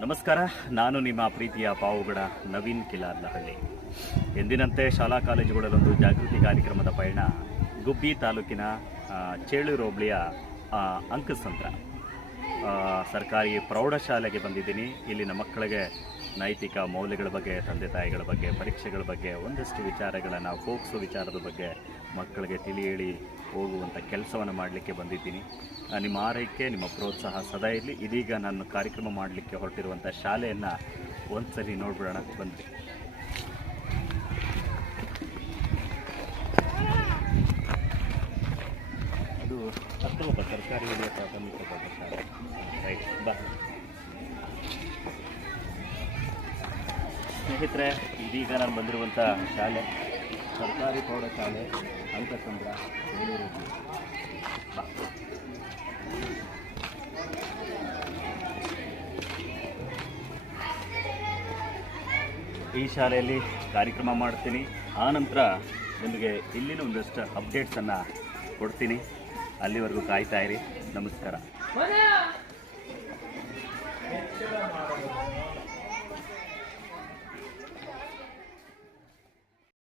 ನಮಸ್ಕಾರ, ನಾನು ನಿಮ್ಮ ಪ್ರೀತಿಯ ಪಾವುಗಡ ನವೀನ್ ಕಿಲಾರ್ನಹಳ್ಳಿ. ಎಂದಿನಂತೆ ಶಾಲಾ ಕಾಲೇಜುಗಳಲ್ಲೊಂದು ಜಾಗೃತಿ ಕಾರ್ಯಕ್ರಮದ ಪಯಣ ಗುಬ್ಬಿ ತಾಲೂಕಿನ ಚೇಳೂರು ಹೋಬಳಿಯ ಅಂಕಸಂದ್ರ ಸರ್ಕಾರಿ ಪ್ರೌಢಶಾಲೆಗೆ ಬಂದಿದ್ದೀನಿ. ಇಲ್ಲಿನ ಮಕ್ಕಳಿಗೆ ನೈತಿಕ ಮೌಲ್ಯಗಳ ಬಗ್ಗೆ, ತಂದೆ ತಾಯಿಗಳ ಬಗ್ಗೆ, ಪರೀಕ್ಷೆಗಳ ಬಗ್ಗೆ, ಒಂದಷ್ಟು ವಿಚಾರಗಳನ್ನು, ಫೋಕ್ಸೋ ವಿಚಾರದ ಬಗ್ಗೆ ಮಕ್ಕಳಿಗೆ ತಿಳಿ ಹೇಳಿ ಹೋಗುವಂಥ ಕೆಲಸವನ್ನು ಮಾಡಲಿಕ್ಕೆ ಬಂದಿದ್ದೀನಿ. ನಿಮ್ಮ ಆರೈಕೆ, ನಿಮ್ಮ ಪ್ರೋತ್ಸಾಹ ಸದಾ ಇರಲಿ. ಇದೀಗ ನಾನು ಕಾರ್ಯಕ್ರಮ ಮಾಡಲಿಕ್ಕೆ ಹೊರಟಿರುವಂಥ ಶಾಲೆಯನ್ನು ಒಂದ್ಸರಿ ನೋಡ್ಬಿಡೋಣ, ಬಂದ್ರಿ. ಅದು ಹತ್ತೊಬ್ಬ ಸರ್ಕಾರಿ ಹಿರಿಯ ಪ್ರಾಥಮಿಕ ಪ್ರೌಢಶಾಲೆ. ರೈಟ್, ಬಾ ಸ್ನೇಹಿತರೆ, ಇದೀಗ ನಾನು ಬಂದಿರುವಂಥ ಶಾಲೆ ಸರ್ಕಾರಿ ಪ್ರೌಢಶಾಲೆ ಅಂಕಸಂದ್ರ, ಬೇಲೂರು. ಬಾ. ಈ ಶಾಲೆಯಲ್ಲಿ ಕಾರ್ಯಕ್ರಮ ಮಾಡ್ತೀನಿ. ಆನಂತರ ನಿಮಗೆ ಇಲ್ಲಿನ ಒಂದಷ್ಟು ಅಪ್ಡೇಟ್ಸನ್ನು ಕೊಡ್ತೀನಿ. ಅಲ್ಲಿವರೆಗೂ ಕಾಯ್ತಾ ಇರಿ. ನಮಸ್ಕಾರ.